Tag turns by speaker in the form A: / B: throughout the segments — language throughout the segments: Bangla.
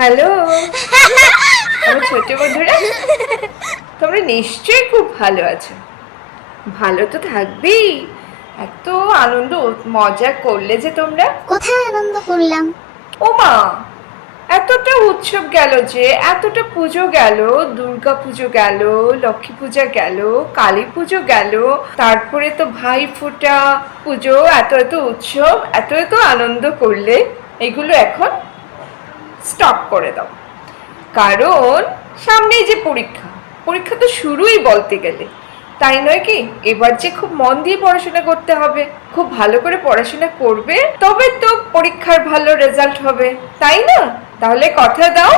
A: হ্যালো? আমার ছোট বন্ধুরা তোমরা নিশ্চয়ই খুব ভালো আছো। ভালো তো থাকবেই। এত আনন্দ মজা করলে যে তোমরা।
B: কোথায় আনন্দ করলাম?
A: ও মা এতটা উৎসব গেল যে এতটা পুজো গেল দুর্গা পুজো গেল লক্ষ্মী পূজা গেল কালী পুজো গেল তারপরে তো ভাই ফোঁটা পুজো এত এত উৎসব এত এত আনন্দ করলে এগুলো এখন স্টপ করে দাও। কারণ সামনেই যে পরীক্ষা পরীক্ষা তো শুরুই বলতে গেলে। তাই নয় কি? এবার যে খুব মন দিয়ে পড়াশোনা করতে হবে, খুব ভালো করে পড়াশোনা করবে, তবে তো পরীক্ষার ভালো রেজাল্ট হবে, তাই না? তাহলে কথা দাও,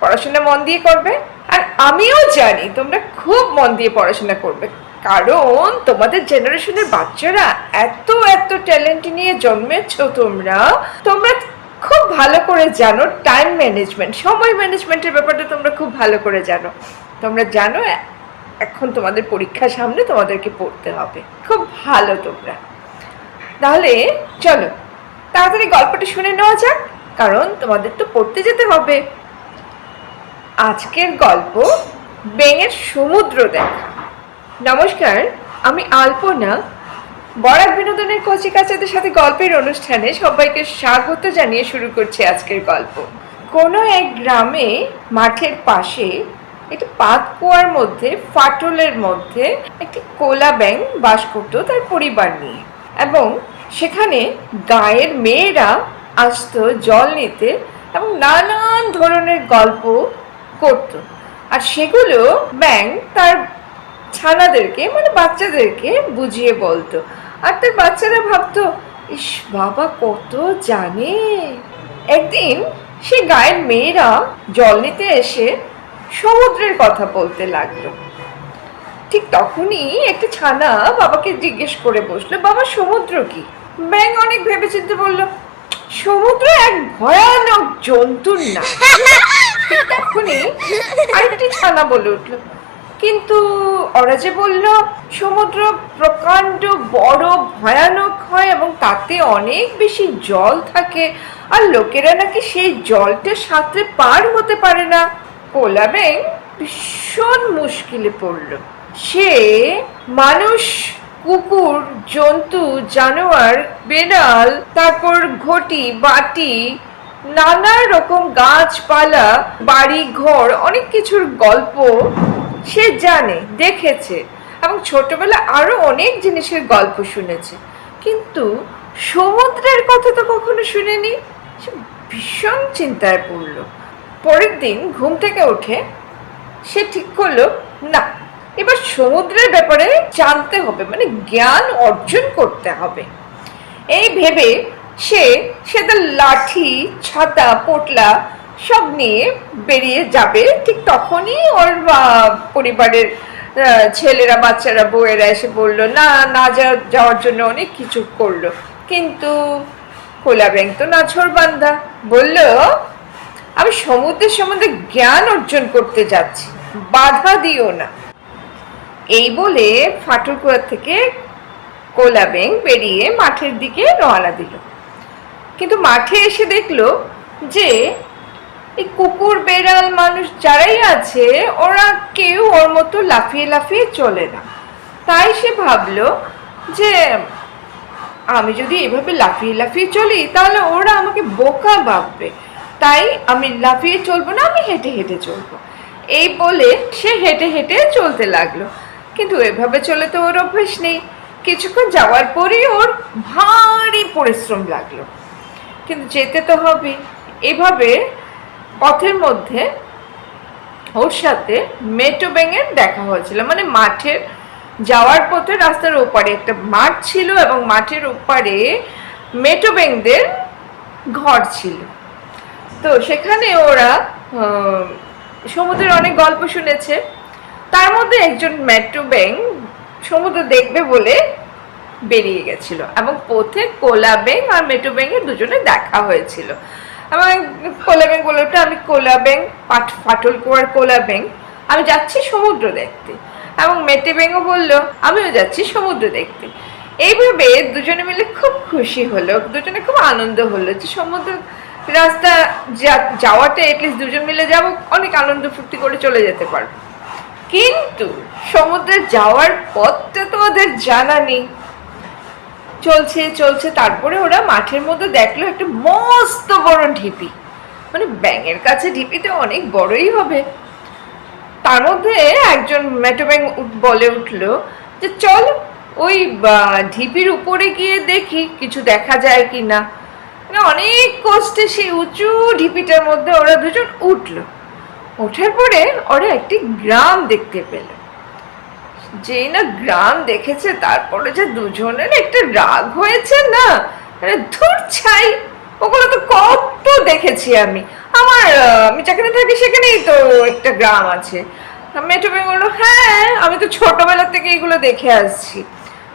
A: পড়াশোনা মন দিয়ে করবে। আর আমিও জানি তোমরা খুব মন দিয়ে পড়াশোনা করবে, কারণ তোমাদের জেনারেশনের বাচ্চারা এত এত ট্যালেন্ট নিয়ে জন্মেছ তোমরা তোমরা ভালো করে জানো টাইম ম্যানেজমেন্ট সময় ম্যানেজমেন্টের ব্যাপারটা তোমরা খুব ভালো করে জানো। তোমরা জানো, এখন তোমাদের পরীক্ষা সামনে তোমাদেরকে পড়তে হবে। খুব ভালো তোমরা। তাহলে চলো, তাড়াতাড়ি গল্পটা শুনে নেওয়া যাক, কারণ তোমাদের তো পড়তে যেতে হবে। আজকের গল্প, বেঙের সমুদ্র দেখা। নমস্কার, আমি আলপনা বরাক বিনোদনের কচি কাচাদের সাথে গল্পের অনুষ্ঠানে সবাইকে স্বাগত জানিয়ে শুরু করছে আজকের গল্প। কোনো এক গ্রামে মাঠের পাশে একটি পাত কুয়ার মধ্যে, ফাটলের মধ্যে একটি কোলা ব্যাং বাস করত তার পরিবার নিয়ে এবং সেখানে গায়ের মেয়েরা আসতো, জল নিতে এবং নানান ধরনের গল্প করত। আর সেগুলো ব্যাং তার ছানাদেরকে মানে বাচ্চাদেরকে বুঝিয়ে বলতো। আর তার বাচ্চারা ভাবতো, ইস, বাবা কত জানে? একদিন সে গায়ের মেয়েরা জল নিতে এসে সমুদ্রের কথা বলতে লাগল। ঠিক তখনই একটা ছানা বাবাকে জিজ্ঞেস করে বসল, বাবা, সমুদ্র কি? ব্যাং অনেক ভেবে ভেবেচিন্তে বলল, সমুদ্র এক ভয়ানক জন্তুর না তখনই আরেকটি ছানা বলে উঠল কিন্তু ওরা যে বলল, সমুদ্র প্রকাণ্ড বড়, ভয়ানক হয় এবং তাতে অনেক বেশি জল থাকে। আর লোকেরা নাকি সেই জলটা সাঁতরে পার হতে পারে না। কোলা ভীষণ মুশকিলে পড়ল। সে মানুষ, কুকুর, জন্তু, জানোয়ার বেড়াল তারপর ঘটি, বাটি, নানা রকম গাছপালা বাড়ি ঘর অনেক কিছুর গল্প সে জানে, দেখেছে এবং ছোটবেলা আরও অনেক জিনিসের গল্প শুনেছে। কিন্তু সমুদ্রের কথা তো কখনো শুনেনি? সে ভীষণ চিন্তায় পড়ল। পরের দিন ঘুম থেকে উঠে সে ঠিক করল, না, এবার সমুদ্রের ব্যাপারে জানতে হবে মানে জ্ঞান অর্জন করতে হবে। এই ভেবে সে সে তার লাঠি, ছাতা, পোটলা সব নিয়ে বেরিয়ে যাবে। ঠিক তখনই ওর পরিবারের ছেলেরা, বাচ্চারা, বউয়েরা এসে বলল, না না যাওয়ার জন্য অনেক কিছু করল। কিন্তু কোলা ব্যাংক তো নাছর বান্ধা। বলল, আমি সমুদ্রের সম্বন্ধে জ্ঞান অর্জন করতে যাচ্ছি, বাধা দিও না। এই বলে ফাটুকুয়া থেকে কোলাবেং বেরিয়ে মাঠের দিকে রওনা দিল। কিন্তু মাঠে এসে দেখল যে এই কুকুর, বেড়াল মানুষ যারাই আছে, ওরা কেউ ওর মতো লাফিয়ে লাফিয়ে চলে না। তাই সে ভাবলো যে, আমি যদি এভাবে লাফিয়ে লাফিয়ে চলি, তাহলে ওরা আমাকে বোকা ভাববে। তাই আমি লাফিয়ে চলবো না, আমি হেঁটে হেঁটে চলবো। এই বলে সে হেঁটে হেঁটে চলতে লাগল। কিন্তু এভাবে চলে তো ওর অভ্যেস নেই। কিছুক্ষণ যাওয়ার পরেই ওর ভারী পরিশ্রম লাগল। কিন্তু যেতে তো হবে এভাবে পথের মধ্যে ওর সাথে মেটো ব্যাঙের দেখা হয়েছিল। মানে মাঠের যাওয়ার পথে রাস্তার ওপারে একটা মাঠ ছিল এবং মাঠের ওপারে মেটো ব্যাঙদের ঘর ছিল। তো সেখানে ওরা সমুদ্রের অনেক গল্প শুনেছে। তার মধ্যে একজন মেট্রো ব্যাং সমুদ্র দেখবে বলে বেরিয়ে গেছিল এবং পথে কোলা ব্যাং আর মেট্রো ব্যাঙের দুজনে দেখা হয়েছিল। এবং কোলা ব্যাং বলে ওঠে আমি কোলা ব্যাং পাট, ফাটল কুয়ার কোলা ব্যাং আমি যাচ্ছি সমুদ্র দেখতে। এবং মেটে ব্যাংও বলল, আমিও যাচ্ছি সমুদ্র দেখতে। এইভাবে দুজনে মিলে খুব খুশি হলো, দুজনে খুব আনন্দ হলো যে সমুদ্র রাস্তা যা- যাওয়াটা এটলিস্ট দুজন মিলে যাব, অনেক আনন্দ ফুর্তি করে চলে যেতে পারব। কিন্তু সমুদ্রে যাওয়ার পথটা তো ওদের জানা নেই। চলছে চলছে। তারপরে ওরা মাঠের মধ্যে দেখল একটা মস্ত বড় ঢিপি। মানে ব্যাঙের কাছে ঢিপিতে অনেক বড়ই হবে। তার মধ্যে একজন মেটো ব্যাং বলে উঠল যে, চল ওই ঢিপির উপরে গিয়ে দেখি কিছু দেখা যায় কি না মানে অনেক কষ্টে সেই উঁচু ঢিপিটার মধ্যে ওরা দুজন উঠল। ওঠার পরে ওরা একটি গ্রাম দেখতে পেল। যেই না গ্রাম দেখেছে, তারপরে যে দুজনের একটা রাগ হয়েছে না মানে ধুর ছাই, ওগুলো তো কত দেখেছি আমি। আমার আমি যেখানে থাকি সেখানেই তো একটা গ্রাম আছে। মেট্রো বলল হ্যাঁ আমি তো ছোটবেলা থেকে এগুলো দেখে আসছি।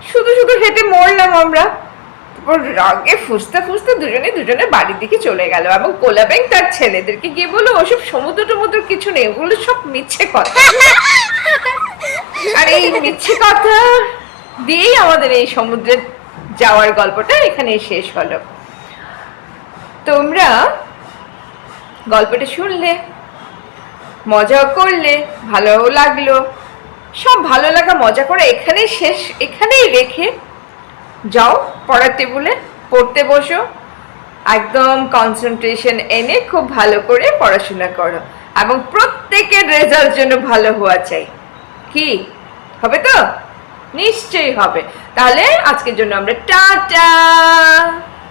A: শুধু শুধু হেঁটে মরলাম আমরা। তারপর রাগে ফুসতে ফুসতে দুজনে দুজনের বাড়ির দিকে চলে গেল এবং কোলা ব্যাং তার ছেলেদেরকে গিয়ে বলল, ওসব সমুদ্র টমুদ্র কিছু নেই, ওগুলো সব মিথ্যে কথা। মিথ্যে কথা। দিয়েই আমাদের এই সমুদ্রে যাওয়ার গল্পটা এখানে শেষ হলো। তোমরা গল্পটা শুনলে, মজাও করলে, ভালোও লাগল। সব ভালো লাগা, মজা করে এখানেই শেষ, এখানেই রেখে যাও পড়ার টেবিলে, পড়তে বসো। একদম কনসেন্ট্রেশন এনে খুব ভালো করে পড়াশোনা করো। এবং প্রত্যেকের রেজাল্ট যেন ভালো হওয়া চাই। কি? হবে তো? নিশ্চয়ই হবে। তাহলে আজকের জন্য আমরা টাটা!